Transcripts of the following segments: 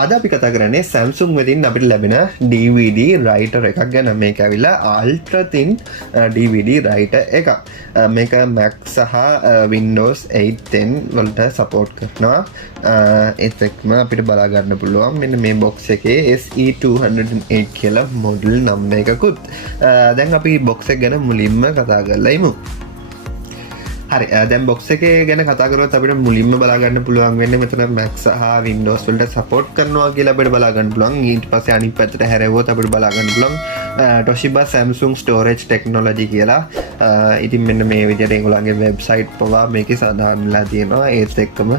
අද අපි කතා කරන්නේ Samsung වෙතින් අපිට ලැබෙන DVD writer එකක් ගැන. මේක ඇවිල්ලා ultra thin DVD writer එකක්. මේක Mac සහ Windows 8 10 වලට support කරනවා. ඒත් එක්කම අපිට බලා ගන්න පුළුවන් මෙන්න මේ box එකේ SE208 කියලා model නම් එකකුත්. දැන් අපි box එක ගැන මුලින්ම කතා කරලා ඉමු. හරි දැන් box එකේ ගැන කතා කරොත් අපිට මුලින්ම බලා ගන්න පුළුවන් වෙන්නේ මෙතන Mac සහ Windows වලට support කරනවා කියලා අපිට බලා ගන්න පුළුවන්. ඊට පස්සේ අනිත් පැත්තට හැරෙවුවොත් අපිට බලා ගන්න පුළුවන් Toshiba Samsung storage technology කියලා. ඉතින් මෙන්න මේ විදිහට ඒගොල්ලන්ගේ website පවා මේකේ සඳහන් වෙලා තියෙනවා. ඒත් එක්කම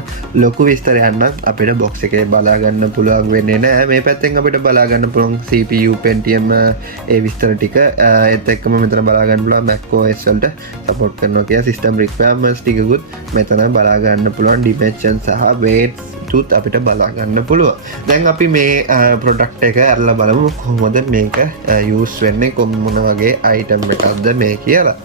ලොකු විස්තරයක් නම් අපිට box එකේ බලා ගන්න පුළුවන් වෙන්නේ නැහැ. මේ පැත්තෙන් අපිට බලා ගන්න පුළුවන් CPU Pentium ඒ විස්තර ටික. ඒත් එක්කම මෙතන බලා ගන්න පුළුවන් Mac OS වලට support කරනවා කියලා system requirements ටිකකුත් මෙතන බලා ගන්න පුළුවන්. dimension සහ weights තුත් අපිට බලා ගන්න පුළුවන්. දැන් අපි මේ product එක අරලා බලමු කොහොමද මේක use වෙන්නේ, මොන වගේ item එකක්ද මේ කියලා.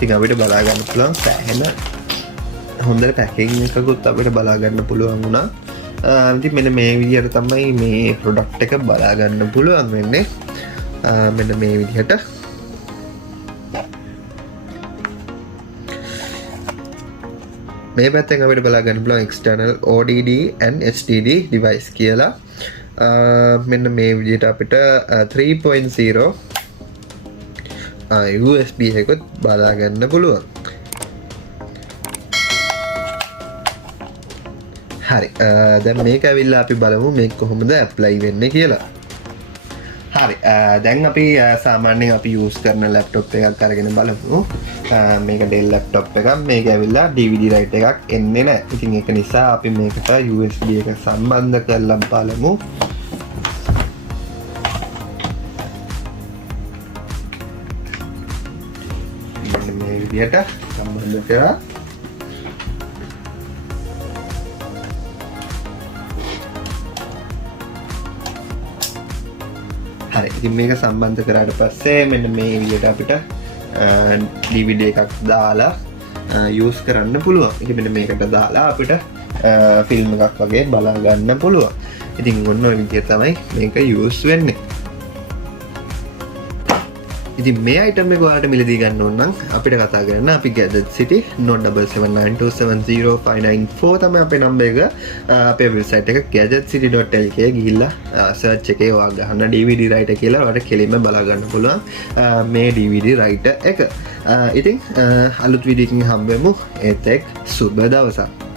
ඉතින් අපිට බලා ගන්න පුළුවන් සෑහෙන හොඳට පැකින් එකකුත් අපිට බලා ගන්න පුළුවන් වුණා. ඉතින් මෙන්න මේ විදිහට තමයි මේ ප්‍රොඩක්ට් එක බලා ගන්න පුළුවන් වෙන්නේ. මෙන්න මේ විදිහට. මේ පැත්තෙන් අපිට බලා ගන්න පුළුවන් external ODD and HDD device කියලා. මෙන්න මේ විදිහට අපිට 3.0 USB එකකුත් බලා ගන්න පුළුවන්. හරි දැන් මේක ඇවිල්ලා අපි බලමු මේක කොහොමද ඇප්ලයි වෙන්නේ කියලා. හරි දැන් අපි සාමාන්‍යයෙන් අපි යූස් කරන ලැප්ටොප් එකක් අරගෙන බලමු. මේක Dell ලැප්ටොප් එකක්. මේක ඇවිල්ලා DVD writer එකක් එන්නේ නැහැ. ඉතින් ඒක නිසා අපි මේකට USB එක සම්බන්ධ කරලා බලමු. මේ විදිහට සම්බන්ධ කරලා හරි ඉතින් මේක සම්බන්ධ කරාට පස්සේ මෙන්න මේ විදිහට අපිට DVD එකක් දාලා යූස් කරන්න පුළුවන්. ඉතින් මෙන්න මේකට දාලා අපිට ෆිල්ම් එකක් වගේ බලා ගන්න පුළුවන්. ඉතින් ඔන්න ඔය විදිහට තමයි මේක යූස් වෙන්නේ. ඉතින් මේ item එක ඔයාලට මිලදී ගන්න ඕන නම් අපිට කතා කරන්න අපි Gadget City 9779270594 තමයි අපේ නම්බර් එක. අපේ වෙබ්සයිට් එක gadgetcity.lk ගිහිල්ලා සර්ච් එකේ ඔයා ගහන DVD writer කියලා ඔයාලට කෙලින්ම බලා ගන්න පුළුවන් මේ DVD writer එක. ඉතින් අලුත් වීඩියෝ එකකින් හම්බෙමු. ඒත් එක් සුබ දවසක්.